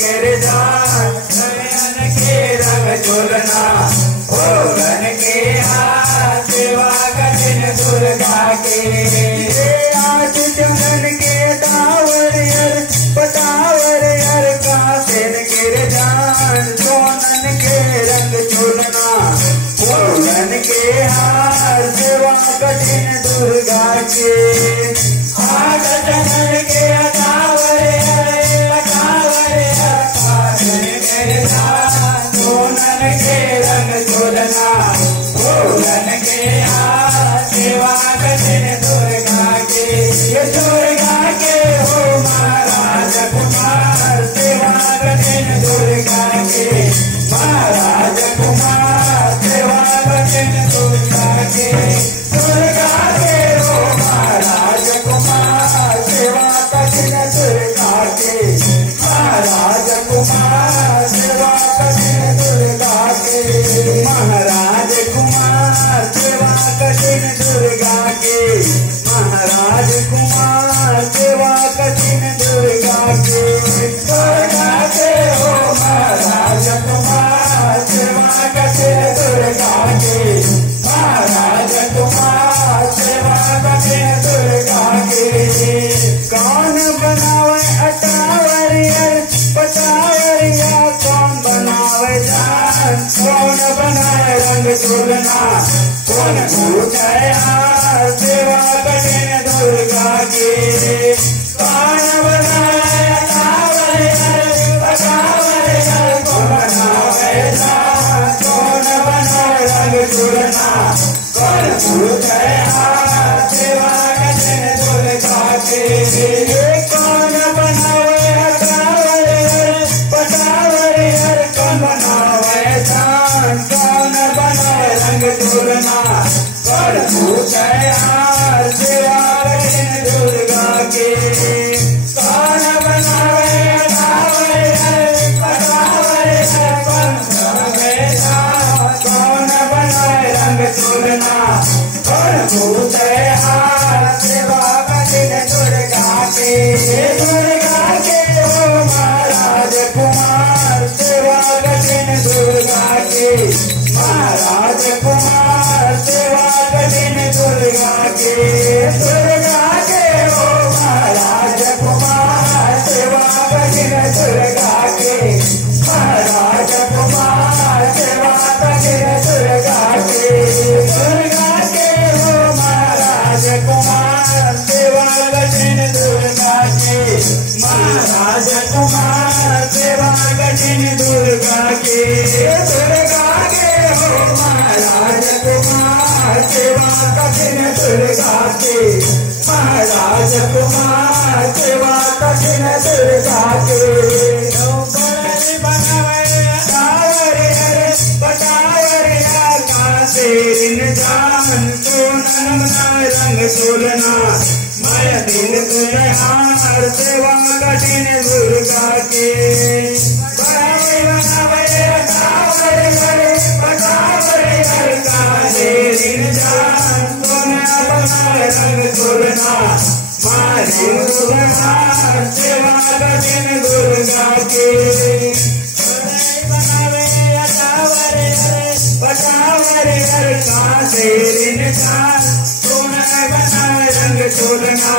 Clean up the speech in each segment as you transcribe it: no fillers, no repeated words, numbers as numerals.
गिरधान नयन के रंग झूलना होलन के हाथ सेवा कठिन दुर्गा के आठ चंदन के टावर पटावर का सिर गिरधान सोनन के रंग झूलना होलन के हाथ सेवा कठिन दुर्गा के आठ चंदन के टावर सोनन के रंग झूलना होलन के हाथ सेवा कठिन दुर्गा के ये दुर्गा के हो महाराज कुमार सेवा कठिन दुर्गा के महाराज कुमार सेवा कठिन दुर्गा के दुर्गा के हो महाराज कुमार सेवा कठिन दुर्गा के महाराज कुमार सेवा कठिन दुर्गा के महाराज कुमार सेवा कठिन दुर्गा के महाराज कुमार सेवा कठिन दुर्गा के दुर्गा के हो महाराज कुमार सेवा कठिन दुर्गा के महाराज कुमार सेवा कठिन दुर्गा के कौन बनावे अटावरियर पटावरिया कौन बनावे जान कौन बनाए रंग झूलना कौन पूछे हार सेवा कठिन दुर्गा के कौन बनाए अटावरियर पटावरिया कौन बनावे जान कौन बनाए रंग झूलना कौन पूछे हार सेवा कठिन दुर्गा के कौन बनावे अटावरियर पटावरियर कौन बनावे जान कौन बनाए रंग झूलना कौन पूछे हार सेवा कठिन दुर्गा के कौन बनावे अटावरियर पटावरियर कौन बनावे जान कौन बनाए रंग झूलना कौन पूछे हार सेवा कठिन दुर्गा के दुर्गा के हो महाराज कुमार सेवा कठिन दुर्गा के महाराज कुमार सेवा कठिन दुर्गा के दुर्गा के हो महाराज कुमार सेवा कठिन दुर्गा के महाराज कुमार सेवा कठिन दुर्गा के दुर्गा के हो महाराज कुमार सेवा कठिन दुर्गा के महाराज कुमार सेवा कठिन दुर्गा के दुर्गा के हो महाराज कुमार सेवा कठिन दुर्गा के महाराज कुमार सेवा कठिन दुर्गा के जान सोनन रंग झूलना माया दिन तुझहार सेवा कठिन दुर्गा के रंग झूलना माया सेवा कठिन दुर्गा के पटावरियर का शेरिन जान सोनन बनाए रंग झूलना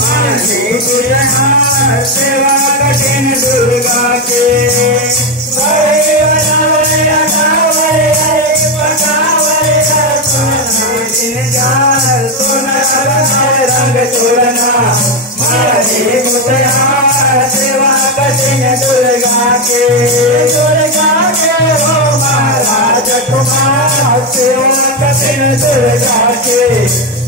मानी तुझहार सेवा कठिन दुर्गा के रंग झूलना मानी तुझहार सेवा कठिन दुर्गा के दुर्गा के हो महाराज कुमार सेवा कठिन दुर्गा के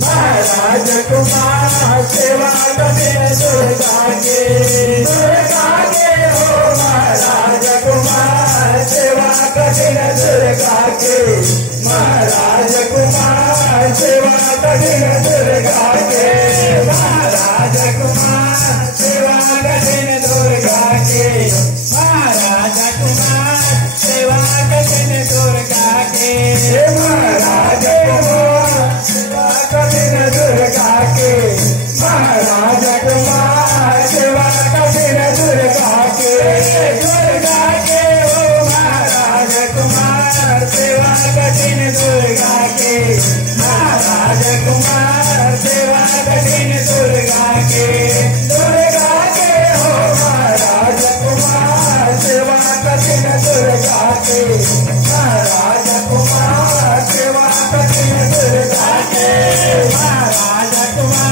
महाराज कुमार सेवा कठिन दुर्गा के दुर्गा के हो महाराज कुमार सेवा कठिन दुर्गा के महाराज कुमार सेवा कठिन दुर्गा के महाराज कुमार सेवा कठिन दुर्गा के महाराज कुमार सेवा कठिन दुर्गा के महाराज कुमार सेवा कठिन दुर्गा के महाराज कुमार सेवा कठिन दुर्गा के महाराज कुमार